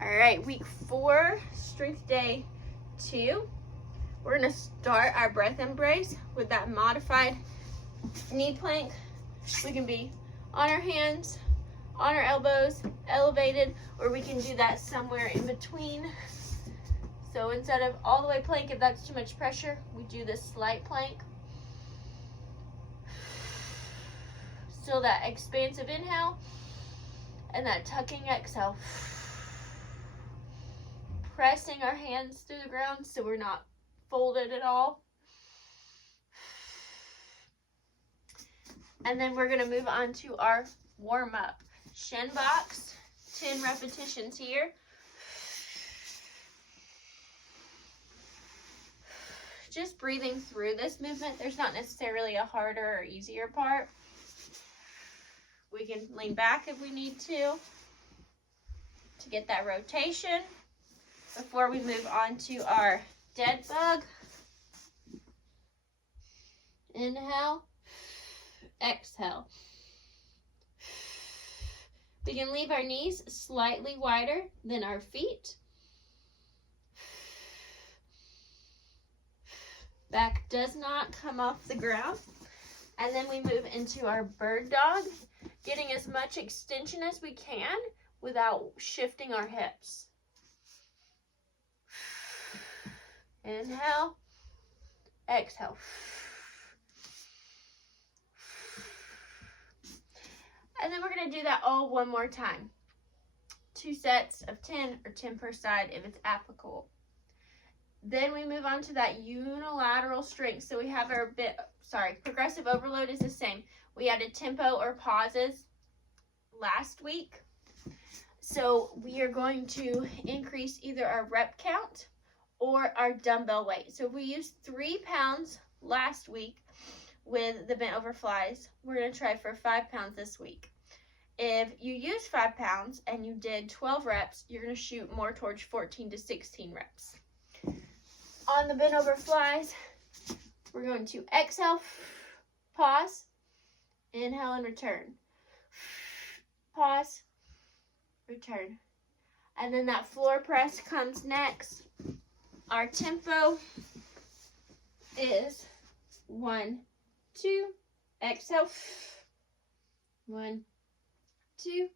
All right, week 4, strength day 2. We're gonna start our breath embrace with that modified knee plank. We can be on our hands, on our elbows, elevated, or we can do that somewhere in between. So instead of all the way plank, if that's too much pressure, we do this slight plank. Still that expansive inhale and that tucking exhale. Pressing our hands through the ground so we're not folded at all. And then we're gonna move on to our warm up. Shin box, 10 repetitions here. Just breathing through this movement. There's not necessarily a harder or easier part. We can lean back if we need to get that rotation before we move on to our dead bug. Inhale, exhale. We can leave our knees slightly wider than our feet. Back does not come off the ground. And then we move into our bird dog, getting as much extension as we can without shifting our hips. Inhale, exhale. And then we're going to do that all one more time. 2 sets of 10 or 10 per side if it's applicable. Then we move on to that unilateral strength. So we have our progressive overload is the same. We added tempo or pauses last week. So we are going to increase either our rep count or our dumbbell weight. So if we used 3 pounds last week with the bent over flies, we're going to try for 5 pounds this week. If you use 5 pounds and you did 12 reps, you're going to shoot more towards 14 to 16 reps. On the bent over flies, we're going to exhale, pause, inhale and return. Pause, return. And then that floor press comes next. Our tempo is 1, 2, exhale, 1, 2,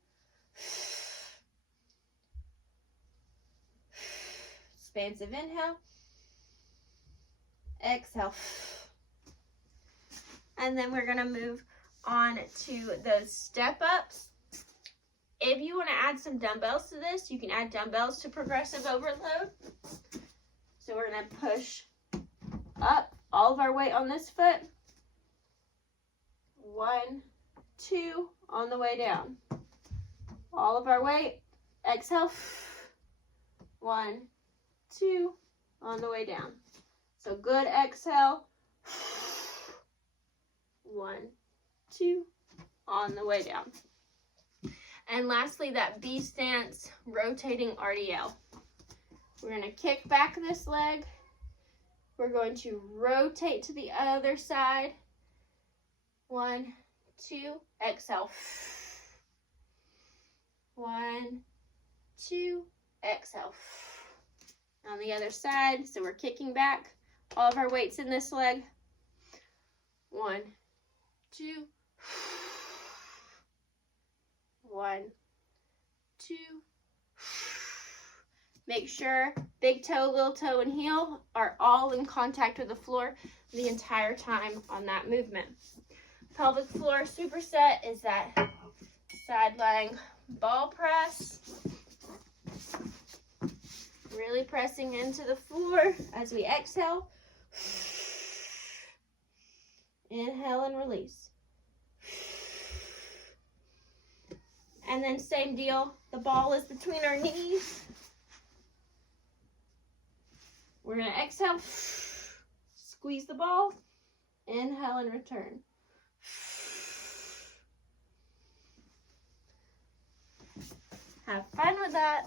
expansive inhale, exhale. And then we're going to move on to those step ups. If you want to add some dumbbells to this, you can add dumbbells to progressive overload. So we're going to push up all of our weight on this foot. 1, 2, on the way down. All of our weight. Exhale. 1, 2, on the way down. So good exhale. 1, 2, on the way down. And lastly, that B stance rotating RDL. We're going to kick back this leg. We're going to rotate to the other side. 1, 2, exhale. 1, 2, exhale. On the other side, so we're kicking back. All of our weight's in this leg. 1, 2, 1, 2. Make sure big toe, little toe, and heel are all in contact with the floor the entire time on that movement. Pelvic floor superset is that side lying ball press. Really pressing into the floor as we exhale. Inhale and release. And then same deal, the ball is between our knees. We're going to exhale, squeeze the ball, inhale and return. Have fun with that.